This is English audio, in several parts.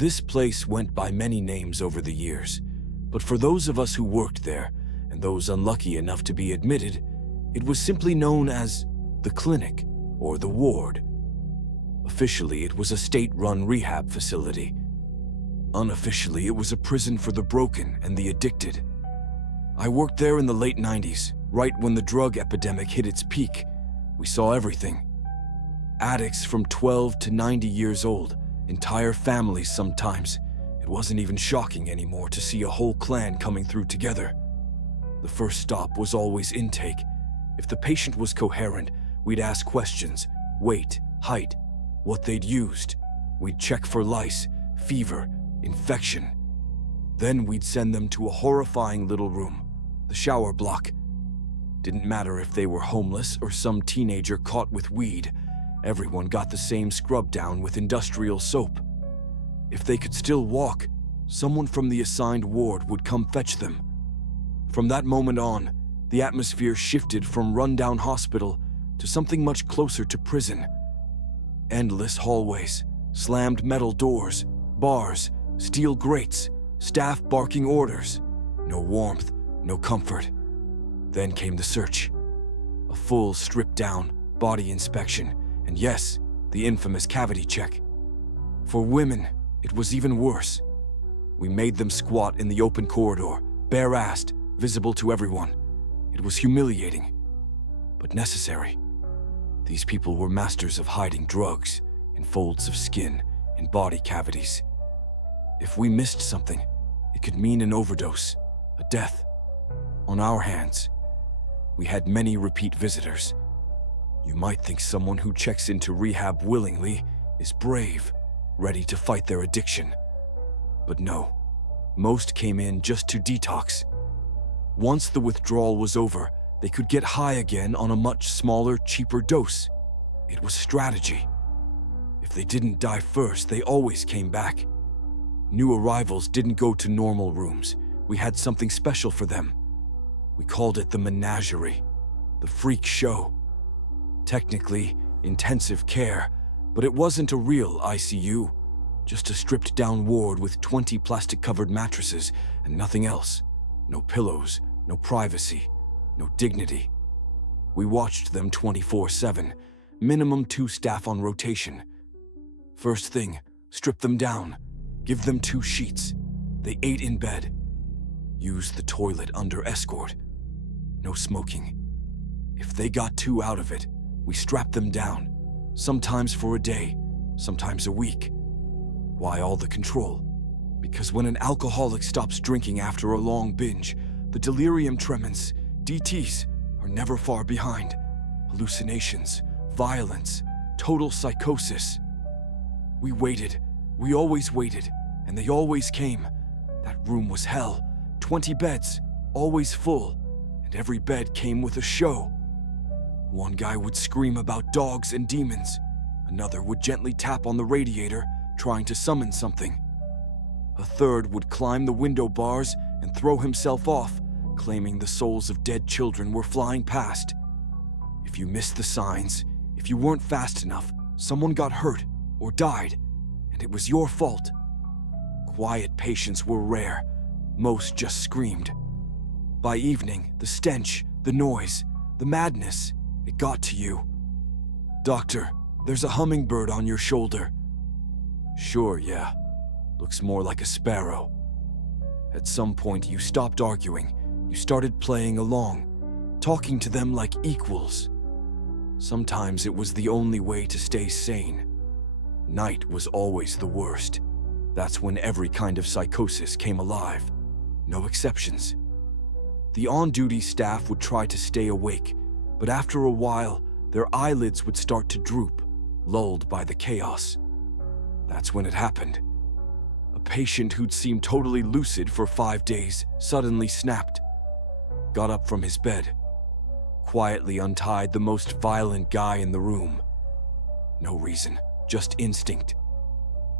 This place went by many names over the years, but for those of us who worked there, and those unlucky enough to be admitted, it was simply known as the clinic or the ward. Officially, it was a state-run rehab facility. Unofficially, it was a prison for the broken and the addicted. I worked there in the late 90s, right when the drug epidemic hit its peak. We saw everything. Addicts from 12 to 90 years old, entire families sometimes. It wasn't even shocking anymore to see a whole clan coming through together. The first stop was always intake. If the patient was coherent, we'd ask questions: weight, height, what they'd used. We'd check for lice, fever, infection. Then we'd send them to a horrifying little room, the shower block. Didn't matter if they were homeless or some teenager caught with weed. Everyone got the same scrub down with industrial soap. If they could still walk, someone from the assigned ward would come fetch them. From that moment on, the atmosphere shifted from rundown hospital to something much closer to prison. Endless hallways, slammed metal doors, bars, steel grates, staff barking orders. No warmth, no comfort. Then came the search. A full stripped-down body inspection, and yes, the infamous cavity check. For women, it was even worse. We made them squat in the open corridor, bare-assed, visible to everyone. It was humiliating, but necessary. These people were masters of hiding drugs in folds of skin, in body cavities. If we missed something, it could mean an overdose, a death. On our hands, we had many repeat visitors. You might think someone who checks into rehab willingly is brave, ready to fight their addiction. But no, most came in just to detox. Once the withdrawal was over, they could get high again on a much smaller, cheaper dose. It was strategy. If they didn't die first, they always came back. New arrivals didn't go to normal rooms. We had something special for them. We called it the menagerie, the freak show. Technically, intensive care, but it wasn't a real ICU. Just a stripped-down ward with 20 plastic-covered mattresses and nothing else. No pillows, no privacy, no dignity. We watched them 24/7, minimum 2 staff on rotation. First thing, strip them down, give them 2 sheets. They ate in bed. Use the toilet under escort. No smoking. If they got 2 out of it, we strapped them down, sometimes for a day, sometimes a week. Why all the control? Because when an alcoholic stops drinking after a long binge, the delirium tremens, DTs, are never far behind. Hallucinations, violence, total psychosis. We waited. We always waited, and they always came. That room was hell. 20 beds, always full, and every bed came with a show. One guy would scream about dogs and demons. Another would gently tap on the radiator, trying to summon something. A third would climb the window bars and throw himself off, claiming the souls of dead children were flying past. If you missed the signs, if you weren't fast enough, someone got hurt or died, and it was your fault. Quiet patients were rare. Most just screamed. By evening, the stench, the noise, the madness, it got to you. "Doctor, there's a hummingbird on your shoulder." "Sure, yeah. Looks more like a sparrow." At some point, you stopped arguing. You started playing along, talking to them like equals. Sometimes it was the only way to stay sane. Night was always the worst. That's when every kind of psychosis came alive. No exceptions. The on-duty staff would try to stay awake, but after a while, their eyelids would start to droop, lulled by the chaos. That's when it happened. A patient who'd seemed totally lucid for 5 days suddenly snapped, got up from his bed, quietly untied the most violent guy in the room. No reason, just instinct.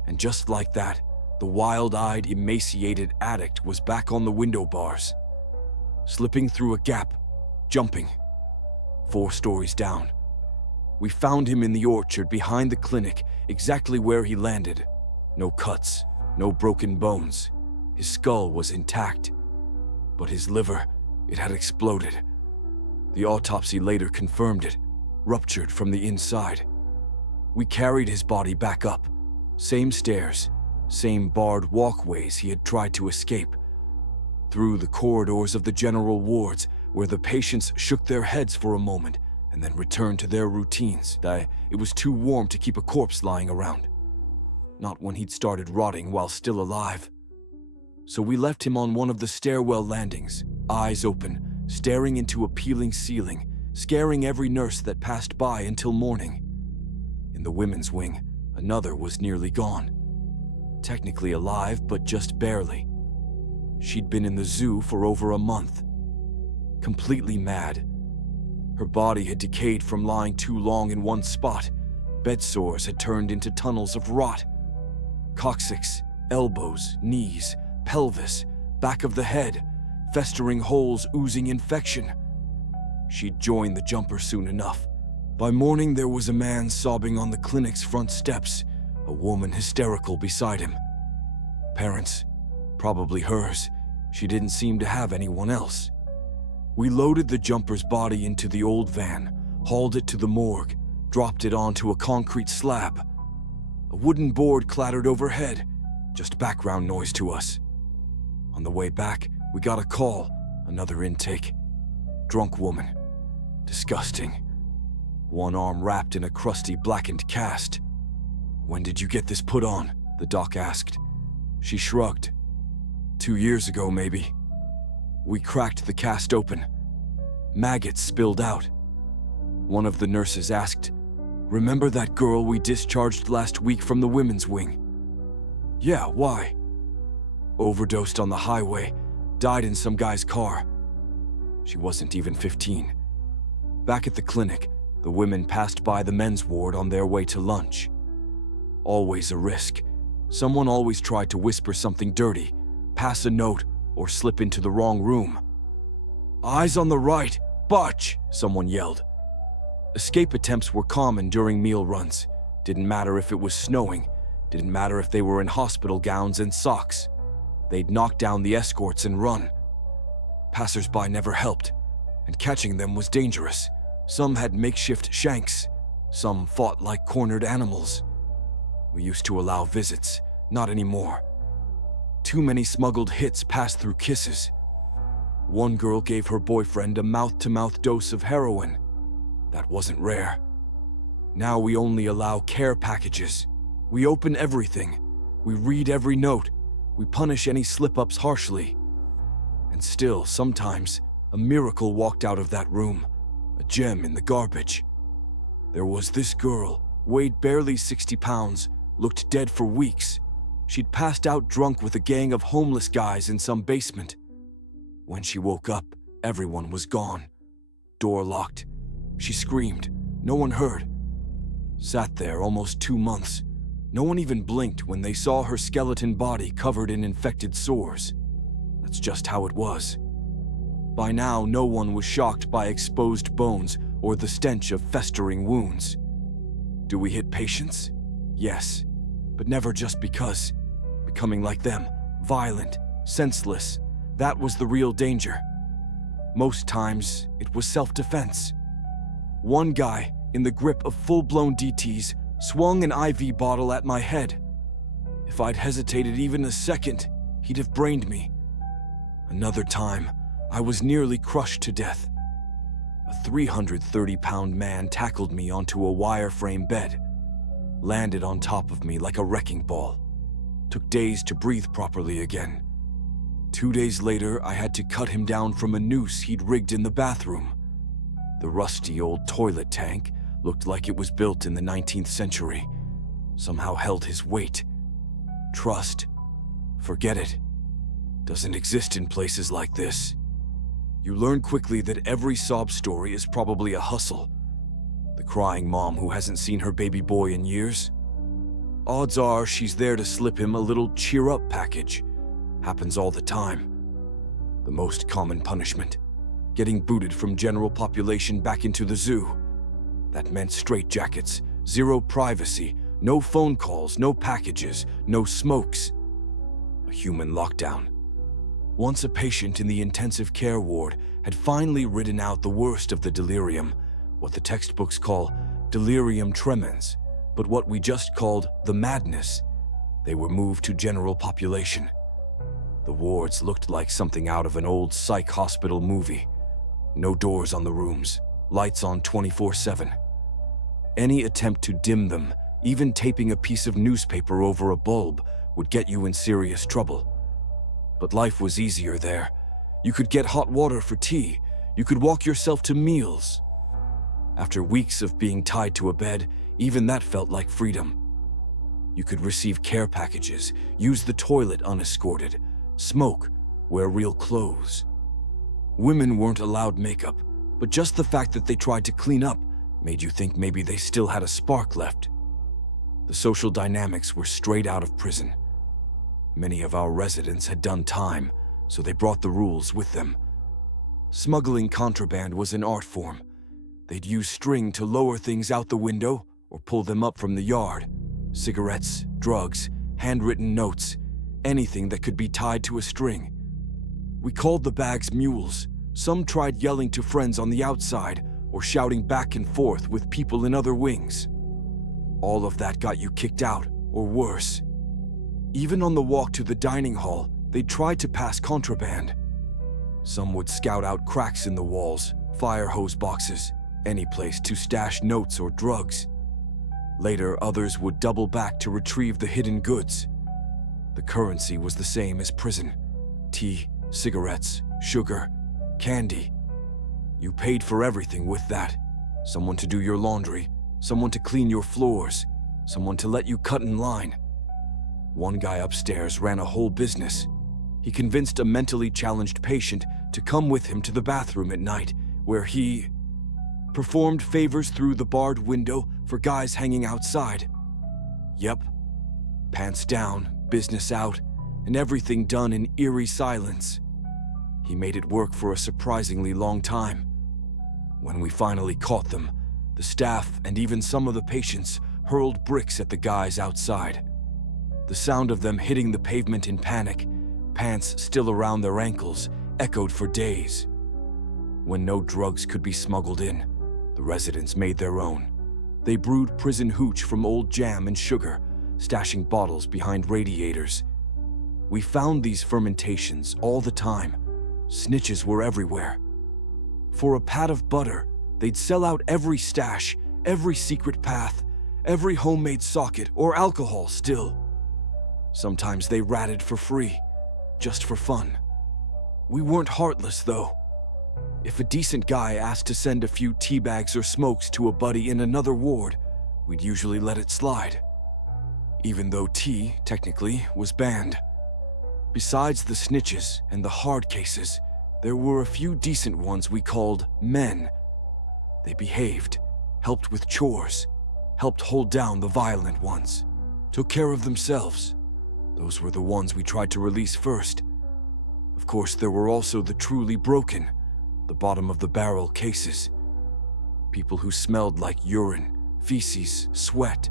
And just like that, the wild-eyed, emaciated addict was back on the window bars, slipping through a gap, jumping. 4 stories down. We found him in the orchard behind the clinic, exactly where he landed. No cuts, No broken bones. His skull was intact. But his liver, it had exploded. The autopsy later confirmed it, ruptured from the inside. We carried his body back up. Same stairs, same barred walkways he had tried to escape. Through the corridors of the general wards, where the patients shook their heads for a moment and then returned to their routines. It was too warm to keep a corpse lying around. Not when he'd started rotting while still alive. So we left him on one of the stairwell landings, eyes open, staring into a peeling ceiling, scaring every nurse that passed by until morning. In the women's wing, another was nearly gone. Technically alive, but just barely. She'd been in the zoo for over a month. Completely mad. Her body had decayed from lying too long in one spot. Bed sores had turned into tunnels of rot. Coccyx, elbows, knees, pelvis, back of the head, festering holes oozing infection. She'd join the jumper soon enough. By morning, there was a man sobbing on the clinic's front steps, a woman hysterical beside him. Parents, probably hers. She didn't seem to have anyone else. We loaded the jumper's body into the old van, hauled it to the morgue, dropped it onto a concrete slab. A wooden board clattered overhead, just background noise to us. On the way back, we got a call, another intake. Drunk woman. Disgusting. One arm wrapped in a crusty blackened cast. "When did you get this put on?" the doc asked. She shrugged. 2 years ago, maybe. We cracked the cast open. Maggots spilled out. One of the nurses asked, "Remember that girl we discharged last week from the women's wing?" "Yeah, why?" "Overdosed on the highway, died in some guy's car." She wasn't even 15. Back at the clinic, the women passed by the men's ward on their way to lunch. Always a risk. Someone always tried to whisper something dirty, pass a note, or slip into the wrong room. "Eyes on the right, Butch!" someone yelled. Escape attempts were common during meal runs. Didn't matter if it was snowing. Didn't matter if they were in hospital gowns and socks. They'd knock down the escorts and run. Passers-by never helped, and catching them was dangerous. Some had makeshift shanks. Some fought like cornered animals. We used to allow visits, not anymore. Too many smuggled hits passed through kisses. One girl gave her boyfriend a mouth-to-mouth dose of heroin. That wasn't rare. Now we only allow care packages. We open everything. We read every note. We punish any slip-ups harshly. And still, sometimes, a miracle walked out of that room. A gem in the garbage. There was this girl, weighed barely 60 pounds, looked dead for weeks. She'd passed out drunk with a gang of homeless guys in some basement. When she woke up, everyone was gone. Door locked. She screamed. No one heard. Sat there almost 2 months. No one even blinked when they saw her skeleton body covered in infected sores. That's just how it was. By now, no one was shocked by exposed bones or the stench of festering wounds. Do we hit patients? Yes, but never just because. Becoming like them, violent, senseless, that was the real danger. Most times, it was self-defense. One guy, in the grip of full-blown DTs, swung an IV bottle at my head. If I'd hesitated even a second, he'd have brained me. Another time, I was nearly crushed to death. A 330-pound man tackled me onto a wireframe bed, landed on top of me like a wrecking ball. Took days to breathe properly again. 2 days later, I had to cut him down from a noose he'd rigged in the bathroom. The rusty old toilet tank looked like it was built in the 19th century. Somehow held his weight. Trust. Forget it. Doesn't exist in places like this. You learn quickly that every sob story is probably a hustle. The crying mom who hasn't seen her baby boy in years. Odds are she's there to slip him a little cheer-up package. Happens all the time. The most common punishment. Getting booted from general population back into the zoo. That meant straitjackets, zero privacy, no phone calls, no packages, no smokes. a human lockdown. Once a patient in the intensive care ward had finally ridden out the worst of the delirium, what the textbooks call delirium tremens, but what we just called the madness, they were moved to general population. The wards looked like something out of an old psych hospital movie. No doors on the rooms, lights on 24/7. Any attempt to dim them, even taping a piece of newspaper over a bulb, would get you in serious trouble. But life was easier there. You could get hot water for tea. You could walk yourself to meals. After weeks of being tied to a bed, even that felt like freedom. You could receive care packages, use the toilet unescorted, smoke, wear real clothes. Women weren't allowed makeup, but just the fact that they tried to clean up made you think maybe they still had a spark left. The social dynamics were straight out of prison. Many of our residents had done time, so they brought the rules with them. Smuggling contraband was an art form. They'd use string to lower things out the window or pull them up from the yard. Cigarettes, drugs, handwritten notes, anything that could be tied to a string. We called the bags mules. Some tried yelling to friends on the outside or shouting back and forth with people in other wings. All of that got you kicked out, or worse. Even on the walk to the dining hall, they tried to pass contraband. Some would scout out cracks in the walls, fire hose boxes, any place to stash notes or drugs. Later, others would double back to retrieve the hidden goods. The currency was the same as prison: tea, cigarettes, sugar, candy. You paid for everything with that. Someone to do your laundry, someone to clean your floors, someone to let you cut in line. One guy upstairs ran a whole business. He convinced a mentally challenged patient to come with him to the bathroom at night, where he performed favors through the barred window for guys hanging outside. Yep, pants down, business out, and everything done in eerie silence. He made it work for a surprisingly long time. When we finally caught them, the staff and even some of the patients hurled bricks at the guys outside. The sound of them hitting the pavement in panic, pants still around their ankles, echoed for days. When no drugs could be smuggled in, the residents made their own. They brewed prison hooch from old jam and sugar, stashing bottles behind radiators. We found these fermentations all the time. Snitches were everywhere. For a pat of butter, they'd sell out every stash, every secret path, every homemade socket or alcohol still. Sometimes they ratted for free, just for fun. We weren't heartless, though. If a decent guy asked to send a few tea bags or smokes to a buddy in another ward, we'd usually let it slide. Even though tea, technically, was banned. Besides the snitches and the hard cases, there were a few decent ones we called men. They behaved, helped with chores, helped hold down the violent ones, took care of themselves. Those were the ones we tried to release first. Of course, there were also the truly broken, the bottom-of-the-barrel cases. People who smelled like urine, feces, sweat,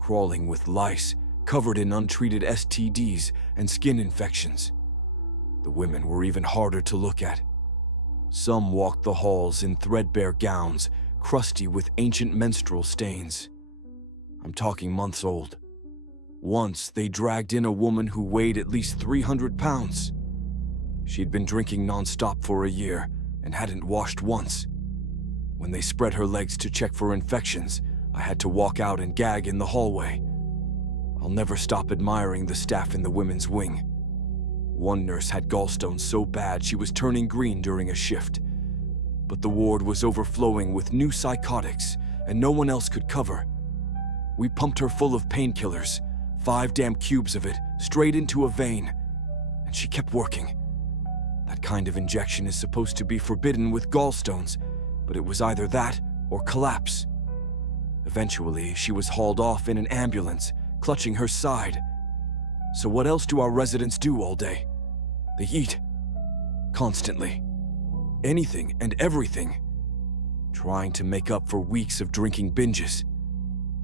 crawling with lice, covered in untreated STDs and skin infections. The women were even harder to look at. Some walked the halls in threadbare gowns, crusty with ancient menstrual stains. I'm talking months old. Once, they dragged in a woman who weighed at least 300 pounds. She'd been drinking nonstop for a year and hadn't washed once. When they spread her legs to check for infections, I had to walk out and gag in the hallway. I'll never stop admiring the staff in the women's wing. One nurse had gallstones so bad she was turning green during a shift. But the ward was overflowing with new psychotics, and no one else could cover. We pumped her full of painkillers, 5 damn cubes of it, straight into a vein, and she kept working. That kind of injection is supposed to be forbidden with gallstones, but it was either that or collapse. Eventually, she was hauled off in an ambulance, clutching her side. So what else do our residents do all day? They eat. Constantly. Anything and everything. Trying to make up for weeks of drinking binges.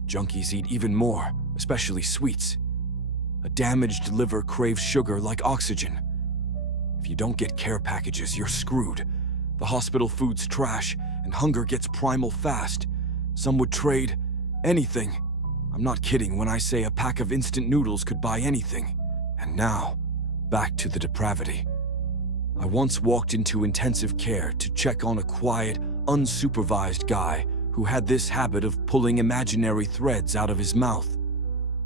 Junkies eat even more, especially sweets. A damaged liver craves sugar like oxygen. If you don't get care packages, you're screwed. The hospital food's trash, and hunger gets primal fast. Some would trade anything. I'm not kidding when I say a pack of instant noodles could buy anything. And now, back to the depravity. I once walked into intensive care to check on a quiet, unsupervised guy who had this habit of pulling imaginary threads out of his mouth.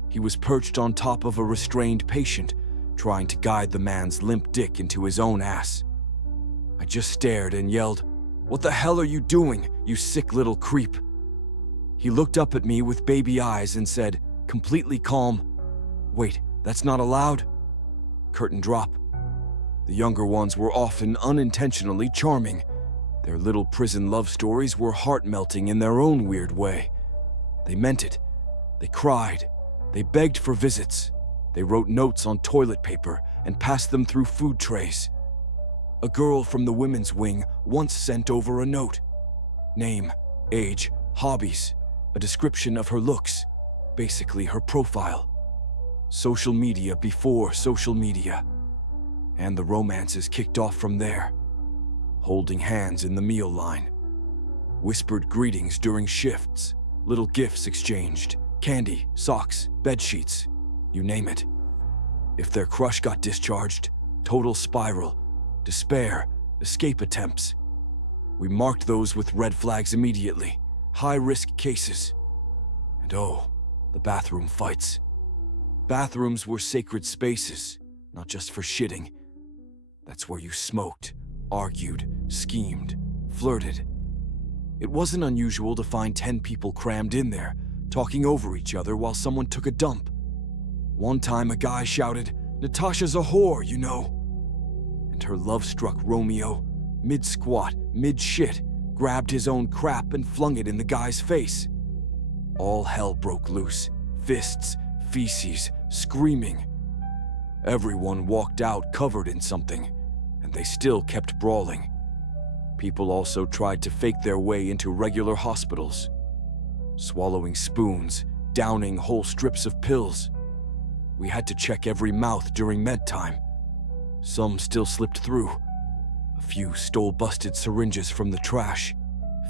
He was perched on top of a restrained patient, trying to guide the man's limp dick into his own ass. I just stared and yelled, "What the hell are you doing, you sick little creep?" He looked up at me with baby eyes and said, completely calm, "Wait, that's not allowed?" Curtain drop. The younger ones were often unintentionally charming. Their little prison love stories were heart-melting in their own weird way. They meant it. They cried. They begged for visits. They wrote notes on toilet paper and passed them through food trays. A girl from the women's wing once sent over a note. Name, age, hobbies, a description of her looks, basically her profile. Social media before social media. And the romances kicked off from there. Holding hands in the meal line. Whispered greetings during shifts, little gifts exchanged, candy, socks, bed sheets, you name it. If their crush got discharged, total spiral, despair, escape attempts. We marked those with red flags immediately, high-risk cases. And oh, the bathroom fights. Bathrooms were sacred spaces, not just for shitting. That's where you smoked, argued, schemed, flirted. It wasn't unusual to find 10 people crammed in there, talking over each other while someone took a dump. One time a guy shouted, "Natasha's a whore, you know." And her love-struck Romeo, mid-squat, mid-shit, grabbed his own crap and flung it in the guy's face. All hell broke loose, fists, feces, screaming. Everyone walked out covered in something, and they still kept brawling. People also tried to fake their way into regular hospitals, swallowing spoons, downing whole strips of pills. We had to check every mouth during med time. Some still slipped through. A few stole busted syringes from the trash,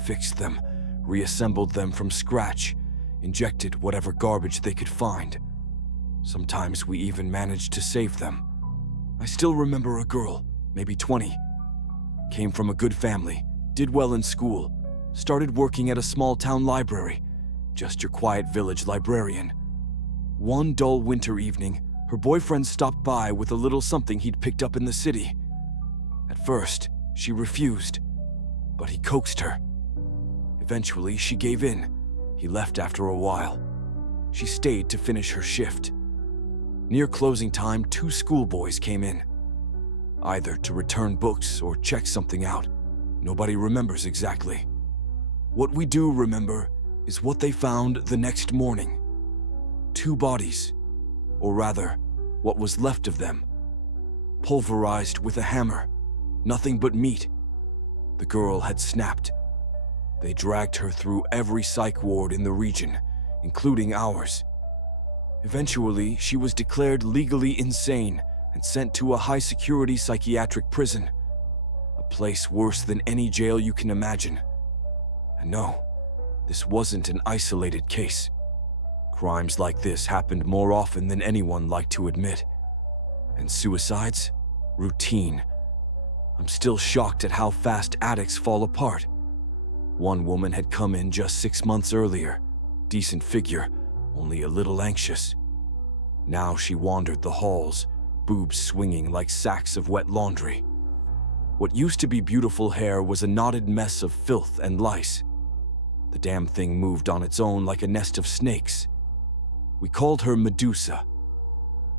fixed them, reassembled them from scratch, injected whatever garbage they could find. Sometimes we even managed to save them. I still remember a girl, maybe 20. Came from a good family, did well in school, started working at a small-town library, just your quiet village librarian. One dull winter evening, her boyfriend stopped by with a little something he'd picked up in the city. At first, she refused, but he coaxed her. Eventually, she gave in. He left after a while. She stayed to finish her shift. Near closing time, 2 schoolboys came in, either to return books or check something out. Nobody remembers exactly. What we do remember is what they found the next morning. 2 bodies, or rather, what was left of them, pulverized with a hammer, nothing but meat. The girl had snapped. They dragged her through every psych ward in the region, including ours. Eventually, she was declared legally insane and sent to a high-security psychiatric prison, a place worse than any jail you can imagine. And no, this wasn't an isolated case. Crimes like this happened more often than anyone liked to admit. And suicides? Routine. I'm still shocked at how fast addicts fall apart. One woman had come in just 6 months earlier. Decent figure, only a little anxious. Now she wandered the halls, boobs swinging like sacks of wet laundry. What used to be beautiful hair was a knotted mess of filth and lice. The damn thing moved on its own like a nest of snakes. We called her Medusa.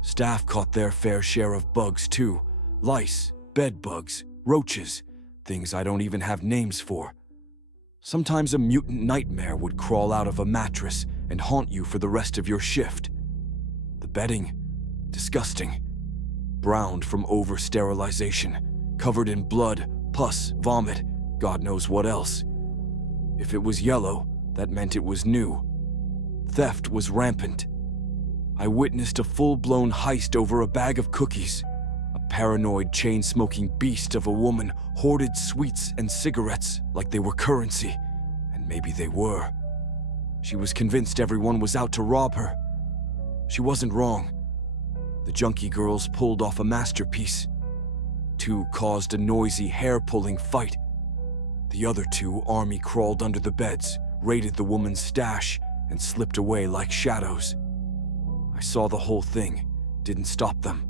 Staff caught their fair share of bugs too. Lice, bed bugs, roaches, things I don't even have names for. Sometimes a mutant nightmare would crawl out of a mattress and haunt you for the rest of your shift. The bedding, disgusting. Browned from over-sterilization, covered in blood, pus, vomit, God knows what else. If it was yellow, that meant it was new. Theft was rampant. I witnessed a full-blown heist over a bag of cookies. A paranoid, chain-smoking beast of a woman hoarded sweets and cigarettes like they were currency, and maybe they were. She was convinced everyone was out to rob her. She wasn't wrong. The junkie girls pulled off a masterpiece. 2 caused a noisy, hair-pulling fight. The other 2 army-crawled under the beds, raided the woman's stash, and slipped away like shadows. I saw the whole thing, didn't stop them.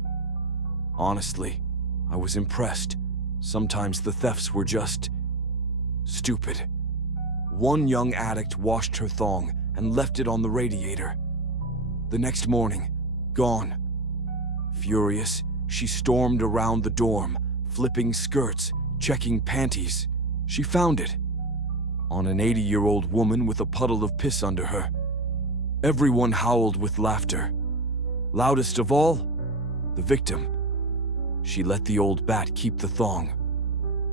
Honestly, I was impressed. Sometimes the thefts were just stupid. One young addict washed her thong and left it on the radiator. The next morning, gone. Furious, she stormed around the dorm, flipping skirts, checking panties. She found it on an 80-year-old woman with a puddle of piss under her. Everyone howled with laughter. Loudest of all, the victim. She let the old bat keep the thong.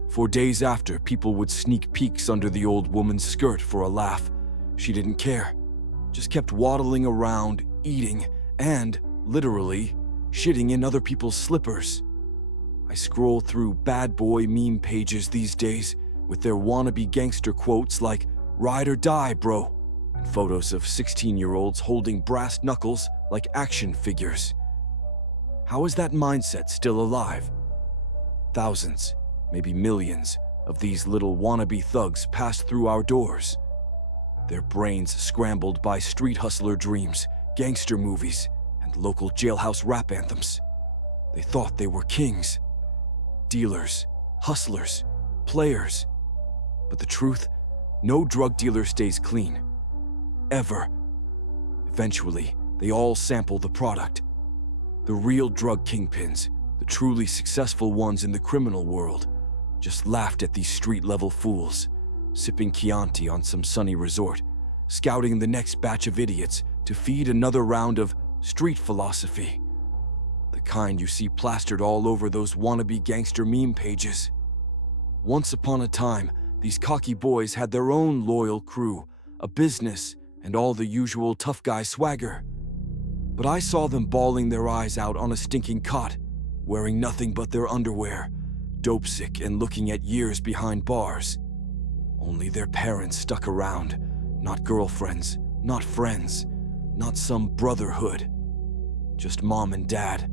For days after, people would sneak peeks under the old woman's skirt for a laugh. She didn't care, just kept waddling around, eating, and, literally, shitting in other people's slippers. I scroll through bad boy meme pages these days with their wannabe gangster quotes like, "Ride or die, bro," and photos of 16-year-olds holding brass knuckles like action figures. How is that mindset still alive? Thousands, maybe millions, of these little wannabe thugs pass through our doors. Their brains scrambled by street hustler dreams, gangster movies, and local jailhouse rap anthems. They thought they were kings, dealers, hustlers, players. But the truth, no drug dealer stays clean. Ever. Eventually, they all sample the product. The real drug kingpins, the truly successful ones in the criminal world, just laughed at these street-level fools, sipping Chianti on some sunny resort, scouting the next batch of idiots to feed another round of street philosophy. The kind you see plastered all over those wannabe gangster meme pages. Once upon a time, these cocky boys had their own loyal crew, a business, and all the usual tough guy swagger. But I saw them bawling their eyes out on a stinking cot, wearing nothing but their underwear, dope-sick and looking at years behind bars. Only their parents stuck around, not girlfriends, not friends, not some brotherhood. Just mom and dad,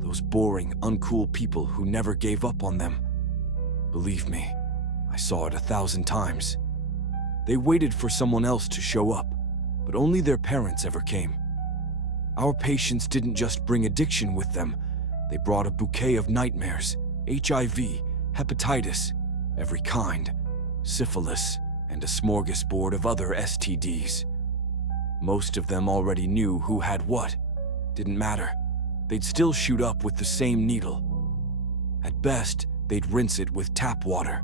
those boring, uncool people who never gave up on them. Believe me, I saw it 1,000 times. They waited for someone else to show up, but only their parents ever came. Our patients didn't just bring addiction with them, they brought a bouquet of nightmares, HIV, hepatitis, every kind, syphilis, and a smorgasbord of other STDs. Most of them already knew who had what. Didn't matter. They'd still shoot up with the same needle. At best, they'd rinse it with tap water.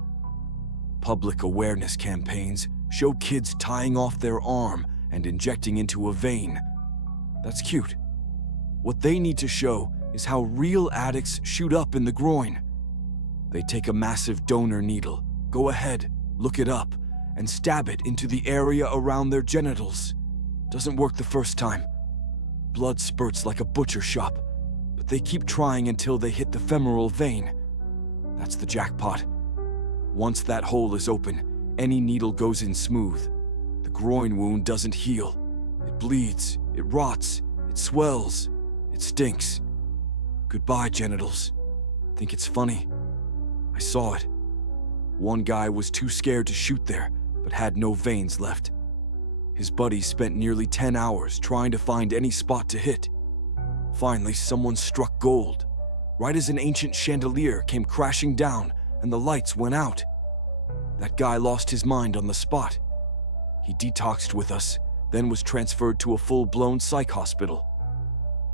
Public awareness campaigns show kids tying off their arm and injecting into a vein. That's cute. What they need to show is how real addicts shoot up in the groin. They take a massive donor needle, go ahead, look it up, and stab it into the area around their genitals. Doesn't work the first time. Blood spurts like a butcher shop, but they keep trying until they hit the femoral vein. That's the jackpot. Once that hole is open, any needle goes in smooth. The groin wound doesn't heal. It bleeds, it rots, it swells, it stinks. Goodbye, genitals. Think it's funny? I saw it. One guy was too scared to shoot there, but had no veins left. His buddies spent nearly 10 hours trying to find any spot to hit. Finally, someone struck gold, right as an ancient chandelier came crashing down and the lights went out. That guy lost his mind on the spot. He detoxed with us, then was transferred to a full-blown psych hospital.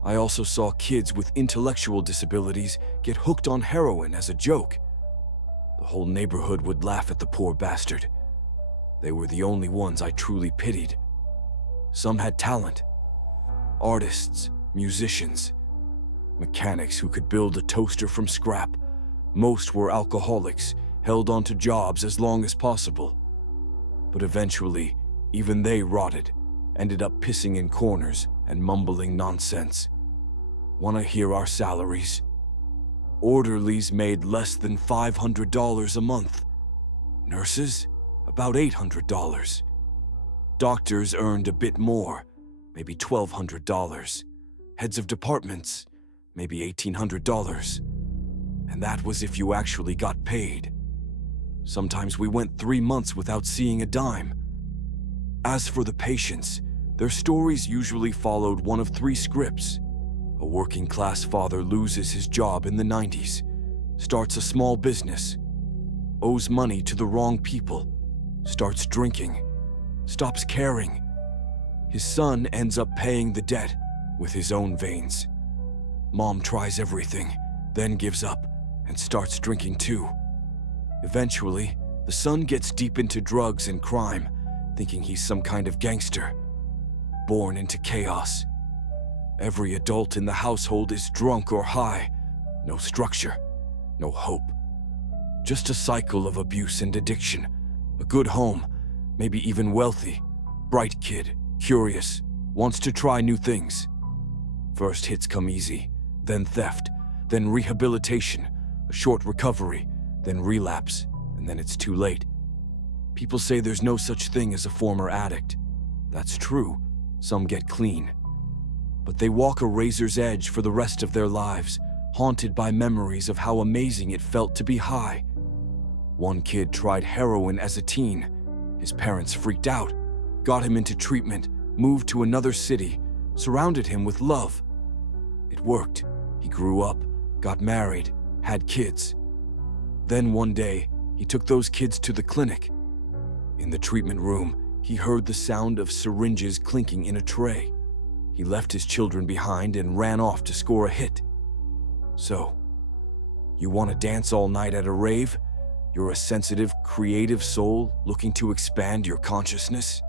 I also saw kids with intellectual disabilities get hooked on heroin as a joke. The whole neighborhood would laugh at the poor bastard. They were the only ones I truly pitied. Some had talent. Artists, musicians, mechanics who could build a toaster from scrap. Most were alcoholics, held onto jobs as long as possible. But eventually, even they rotted, ended up pissing in corners, and mumbling nonsense. Wanna hear our salaries? Orderlies made less than $500 a month. Nurses, about $800. Doctors earned a bit more, maybe $1,200. Heads of departments, maybe $1,800. And that was if you actually got paid. Sometimes we went 3 months without seeing a dime. As for the patients, their stories usually followed one of 3 scripts. A working-class father loses his job in the 90s, starts a small business, owes money to the wrong people, starts drinking, stops caring. His son ends up paying the debt with his own veins. Mom tries everything, then gives up and starts drinking too. Eventually, the son gets deep into drugs and crime, thinking he's some kind of gangster. Born into chaos. Every adult in the household is drunk or high. No structure, no hope. Just a cycle of abuse and addiction. A good home, maybe even wealthy. Bright kid, curious, wants to try new things. First hits come easy, then theft, then rehabilitation, a short recovery, then relapse, and then it's too late. People say there's no such thing as a former addict. That's true, some get clean. But they walk a razor's edge for the rest of their lives, haunted by memories of how amazing it felt to be high. One kid tried heroin as a teen. His parents freaked out, got him into treatment, moved to another city, surrounded him with love. It worked. He grew up, got married, had kids. Then one day, he took those kids to the clinic. In the treatment room, he heard the sound of syringes clinking in a tray. He left his children behind and ran off to score a hit. So, you want to dance all night at a rave? You're a sensitive, creative soul looking to expand your consciousness?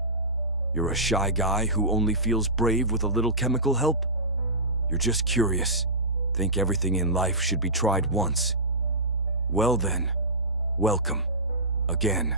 You're a shy guy who only feels brave with a little chemical help? You're just curious, think everything in life should be tried once. Well then, welcome. Again.